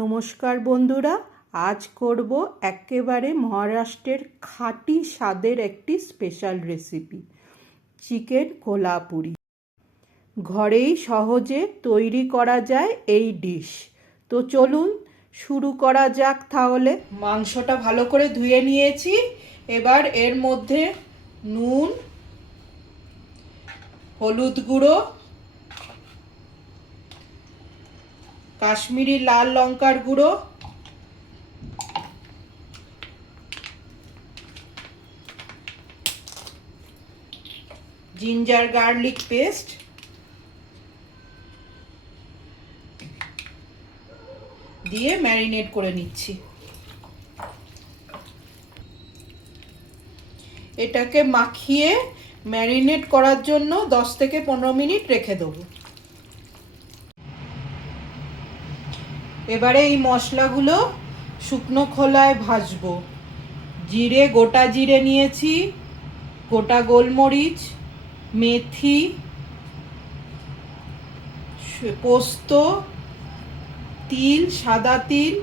নমস্কার বন্ধুরা, আজ করব একেবারে মহারাষ্ট্রের খাঁটি স্বাদের একটি স্পেশাল রেসিপি, চিকেন কোলাপুরি। ঘরেই সহজে তৈরি করা যায় এই ডিশ। তো চলুন শুরু করা যাক তাহলে। মাংসটা ভালো করে ধুয়ে নিয়েছি। এবার এর মধ্যে নুন, হলুদ গুঁড়ো, কাশ্মীরি লাল লঙ্কার গুঁড়ো, জিঞ্জার গার্লিক পেস্ট দিয়ে ম্যারিনেট করে নিচ্ছি। এটাকে মাখিয়ে ম্যারিনেট করার জন্য 10 থেকে 15 মিনিট রেখে দেবো। এবারে এই মশলাগুলো শুকনো খোলায় ভাজবো। গোটা জিরে নিয়েছি, গোটা গোলমরিচ, মেথি, পোস্ত, তিল, সাদা তিল,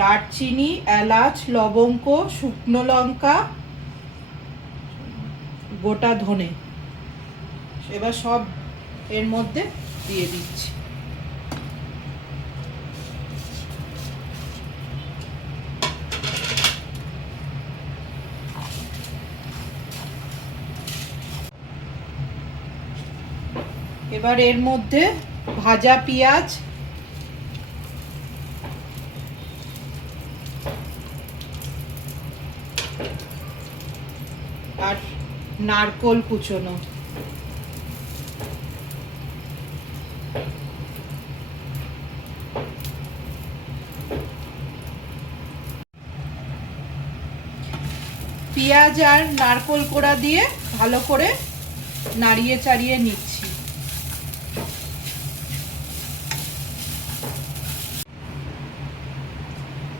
দারচিনি, এলাচ, লবঙ্গ, শুকনো লঙ্কা, গোটা ধনে। এবার সব এর মধ্যে দিয়ে দিচ্ছি। এবার এর মধ্যে ভাজা পেঁয়াজ আর নারকোল কুচোনো, পেঁয়াজ আর নারকোল কোড়া দিয়ে ভালো করে নাড়িয়ে চাড়িয়ে নিচ্ছি।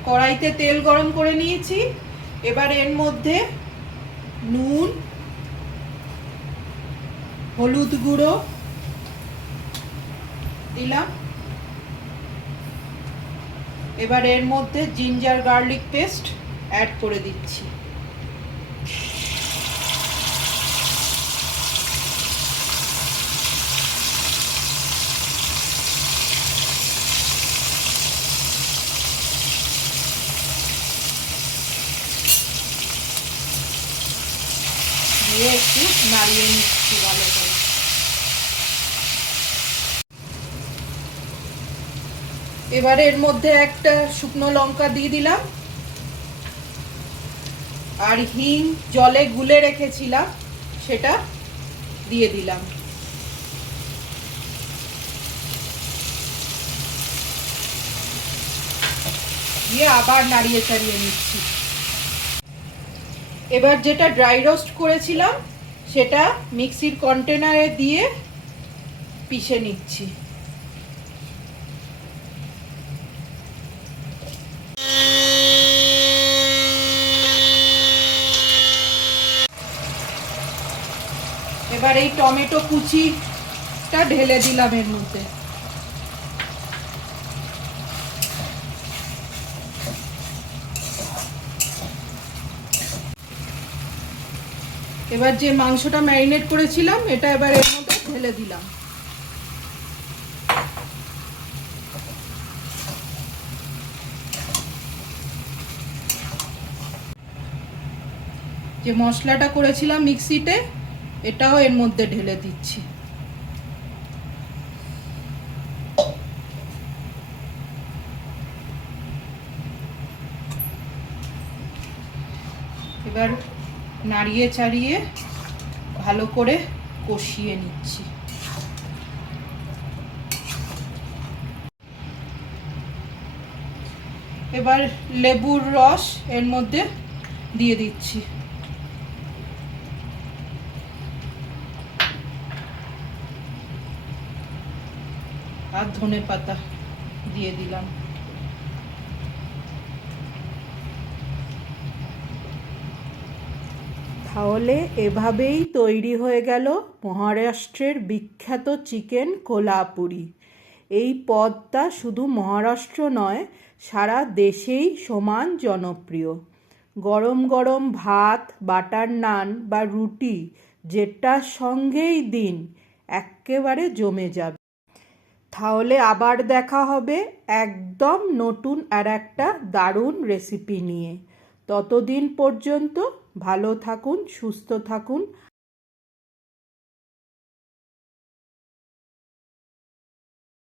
কড়াইতে তেল গরম করে নিয়েছি। এবার এর মধ্যে নুন, হলুদ গুঁড়ো দিলাম। এবার এর মধ্যে জিঞ্জার গার্লিক পেস্ট অ্যাড করে দিচ্ছি। দিয়ে একটু নাড়িয়ে নিচ্ছি ভালো করে। এবারে এর মধ্যে একটা শুকনো লঙ্কা দিয়ে দিলাম আর হিং জলে গুলে রেখেছিলাম সেটা দিয়ে দিলাম। দিয়ে আবার নাড়িয়ে চাড়িয়ে নিচ্ছি। এবার যেটা ড্রাই রোস্ট করেছিলাম সেটা মিক্সির কন্টেনারে দিয়ে পিষে নিচ্ছি। এবার এই টমেটো কুচিটা ঢেলে দিলাম এর মধ্যে। এবার যে মাংসটা ম্যারিনেট করেছিলাম এটা এবার এর মধ্যে ঢেলে দিলাম। যে মশলাটা করেছিলাম মিক্সিতে এটাও এর মধ্যে ঢেলে দিচ্ছি। এবার নাড়িয়ে চাড়িয়ে ভালো করে কষিয়ে নিচ্ছি। এবার লেবুর রস এর মধ্যে দিয়ে দিচ্ছি। আর ধনে পাতা দিয়ে দিলাম। তাহলে এভাবেই তৈরি হয়ে গেল মহারাষ্ট্রের বিখ্যাত চিকেন কোলাপুরি। এই পদটা শুধু মহারাষ্ট্র নয়, সারা দেশেই সমান জনপ্রিয়। গরম গরম ভাত, বাটার নান বা রুটি যেটার সঙ্গেই দিন, এক্কেবারে জমে যাবে। তাহলে আবার দেখা হবে একদম নতুন আর একটা দারুণ রেসিপি নিয়ে। ততদিন পর্যন্ত ভালো থাকুন, সুস্থ থাকুন।